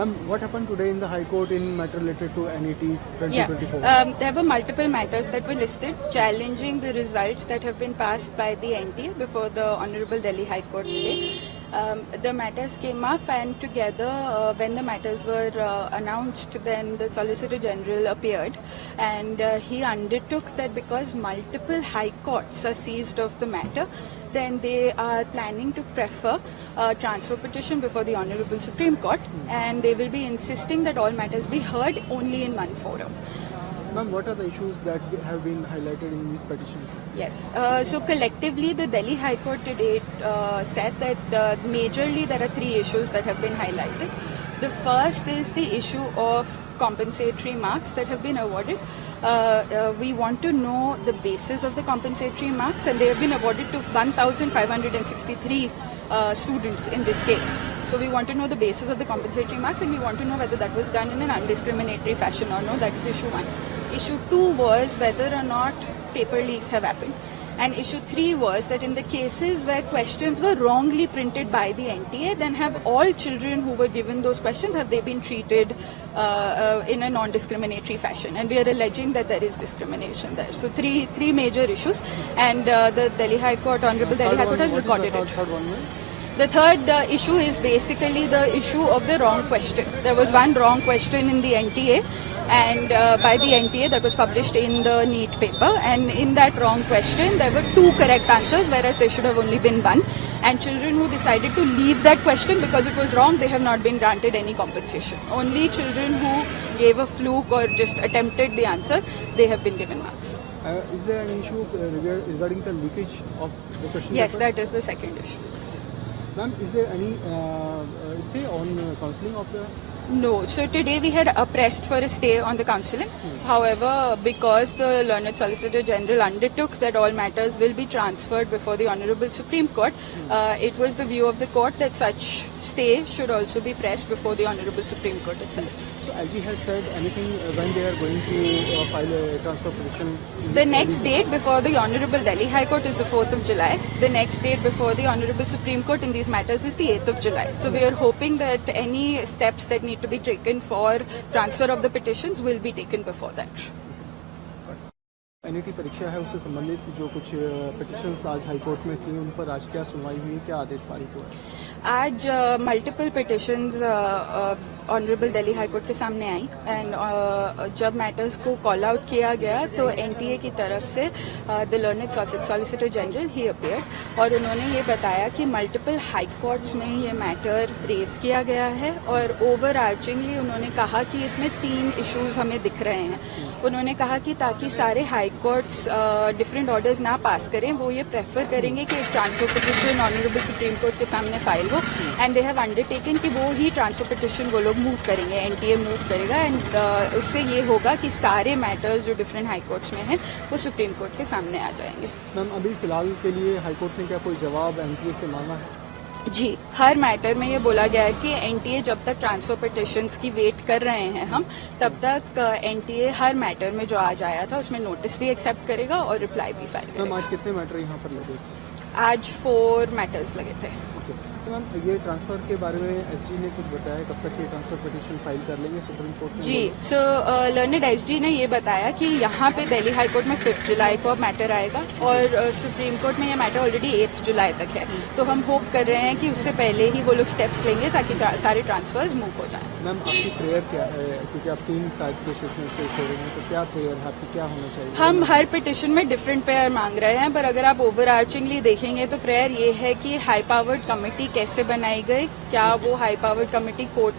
What happened today in the High Court in matter related to NET 2024? There were multiple matters that were listed challenging the results that have been passed by the NTA before the Honorable Delhi High Court today. The matters came up, and together, when the matters were announced, then the Solicitor General appeared, and he undertook that because multiple high courts are seized of the matter, then they are planning to prefer a transfer petition before the Honorable Supreme Court, and they will be insisting that all matters be heard only in one forum. Ma'am, what are the issues that have been highlighted in these petitions? Yes. So collectively, the Delhi High Court today said that majorly there are three issues that have been highlighted. The first is the issue of compensatory marks that have been awarded. We want to know the basis of the compensatory marks, and they have been awarded to 1,563 students in this case. So we want to know the basis of the compensatory marks, and we want to know whether that was done in an undiscriminatory fashion or no. That is issue one. Issue two was whether or not paper leaks have happened. And issue three was that in the cases where questions were wrongly printed by the NTA, then have all children who were given those questions, have they been treated in a non-discriminatory fashion? And we are alleging that there is discrimination there. So three major issues, and the Delhi High Court, Honorable Delhi High Court has recorded it. The third issue is basically the issue of the wrong question. There was one wrong question in the NTA, and by the NTA that was published in the NEET paper, and in that wrong question there were two correct answers, whereas there should have only been one. And children who decided to leave that question because it was wrong, they have not been granted any compensation. Only children who gave a fluke or just attempted the answer, they have been given marks. Is there an issue regarding the leakage of the question? Yes, that is the second issue. Ma'am, is there any stay on counselling of the... No. So today we had pressed for a stay on the counselling. However, because the Learned Solicitor General undertook that all matters will be transferred before the Honorable Supreme Court, it was the view of the court that such stay should also be pressed before the Honorable Supreme Court itself. So as he has said, anything when they are going to file a transfer petition? The next date before the Honorable Delhi High Court is the 4th of July. The next date before the Honorable Supreme Court in these matters is the 8th of July. So we are hoping that any steps that need to be taken for transfer of the petitions will be taken before that. NET परीक्षा है, उससे संबंधित जो कुछ petitions आज high court में थी, उन पर आज क्या सुनवाई हुई, क्या आदेश पारित हुआ? आज multiple petitions honourable Delhi high court के सामने आई, एंड जब मैटर्स को कॉल आउट किया गया तो एनटीए की तरफ से the learned solicitor general he appeared, और उन्होंने ये बताया कि मल्टीपल हाई कोर्ट्स में ये मैटर रेज किया गया है, और ओवर आर्चिंगली उन्होंने कहा कि इसमें 3 इश्यूज हमें दिख रहे हैं. उन्होंने कहा कि ताकि सारे हाई कोर्ट्स डिफरेंट ऑर्डर्स ना पास करें, वो ये प्रेफर करेंगे कि एक transfer petition honourable supreme court के सामने फाइल हो, एंड दे हैव अंडरटेकन कि वो ही ट्रांसफर पिटिशन वो लोग मूव करेंगे, एनटीए मूव करेगा, एंड उससे ये होगा कि सारे मैटर्स जो डिफरेंट हाई कोर्ट्स में हैं वो सुप्रीम कोर्ट के सामने आ जाएंगे. मैम, अभी फिलहाल के लिए हाई कोर्ट ने क्या कोई जवाब एनटीए से मांगा है? जी, हर मैटर में ये बोला गया है कि एनटीए जब तक ट्रांसफर पिटिशंस की वेट कर रहे हैं हम, तब तक एनटीए हर मैटर में जो आज आया था उसमें नोटिस भी एक्सेप्ट करेगा और रिप्लाई भी फाइल करेगा. मैम, आज कितने मैटर यहाँ पर लगे थे? आज 4 मैटर्स लगे थे. तो मैम, ये ट्रांसफर के बारे में एसजी ने कुछ बताया, कब तक ये ट्रांसफर पिटिशन फाइल कर लेंगे सुप्रीम कोर्ट में? जी, सो लर्नेड एसजी ने ये बताया कि यहाँ पे दिल्ली हाई कोर्ट में 5 जुलाई को मैटर आएगा, और सुप्रीम कोर्ट में ये मैटर ऑलरेडी 8 जुलाई तक है. तो हम होप कर रहे हैं कि उससे पहले ही वो लोग स्टेप्स लेंगे ताकि सारे ट्रांसफर्स मूव हो जाएं. मैम, आपकी प्रेयर क्या है, क्योंकि आप 3 साइड केसेस में फेस हो रहे हैं, तो क्या प्रेयर है आपकी, क्या होना चाहिए? हम हर पिटिशन में डिफरेंट प्रेयर मांग रहे हैं, पर अगर आप ओवर आर्चिंगली देखेंगे तो प्रेयर ये है कि हाई पावर्ड कमेटी कैसे बनाई गई, क्या वो हाई पावर्ड कमेटी कोर्ट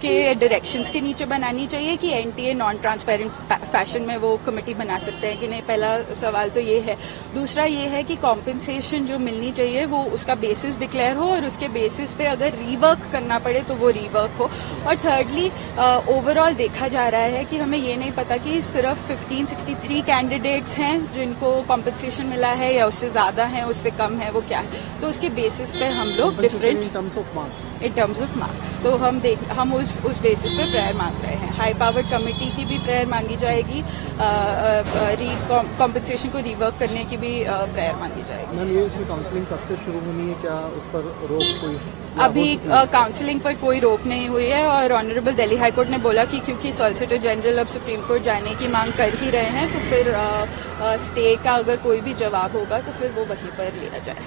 के डायरेक्शंस के नीचे बनानी चाहिए कि एनटीए नॉन ट्रांसपेरेंट फैशन में वो कमेटी बना सकते हैं कि नहीं. पहला सवाल तो ये है. दूसरा ये है कि कॉम्पेंसेशन जो मिलनी चाहिए वो उसका बेसिस डिक्लेयर हो, और उसके बेसिस पे अगर रीवर्क करना पड़े तो वो रीवर्क हो. और थर्डली, ओवरऑल देखा जा रहा है कि हमें ये नहीं पता कि सिर्फ 1563 कैंडिडेट्स हैं जिनको कॉम्पेंसेशन मिला है या उससे ज़्यादा है, उससे कम है, वो क्या है. तो तो उसके बेसिस पे हम लोग different in terms of marks. In terms of marks, तो हम उस बेसिस पे प्रेयर मांग रहे हैं। हाई पावर्ड कमेटी की भी प्रेयर मांगी जाएगी, कॉम्पनसेशन को रिवर्क करने की भी प्रेयर मांगी जाएगी। मैम, ये इसमें काउंसलिंग कब से शुरू होनी है, क्या उस पर रोक कोई अभी काउंसलिंग पर कोई रोक नहीं हुई है, और ऑनरेबल दिल्ली हाई कोर्ट ने बोला कि क्योंकि सॉलिसिटर जनरल अब सुप्रीम कोर्ट जाने की मांग कर ही रहे हैं, तो फिर स्टे का अगर कोई भी जवाब होगा तो फिर वो वहीं पर लिया जाए।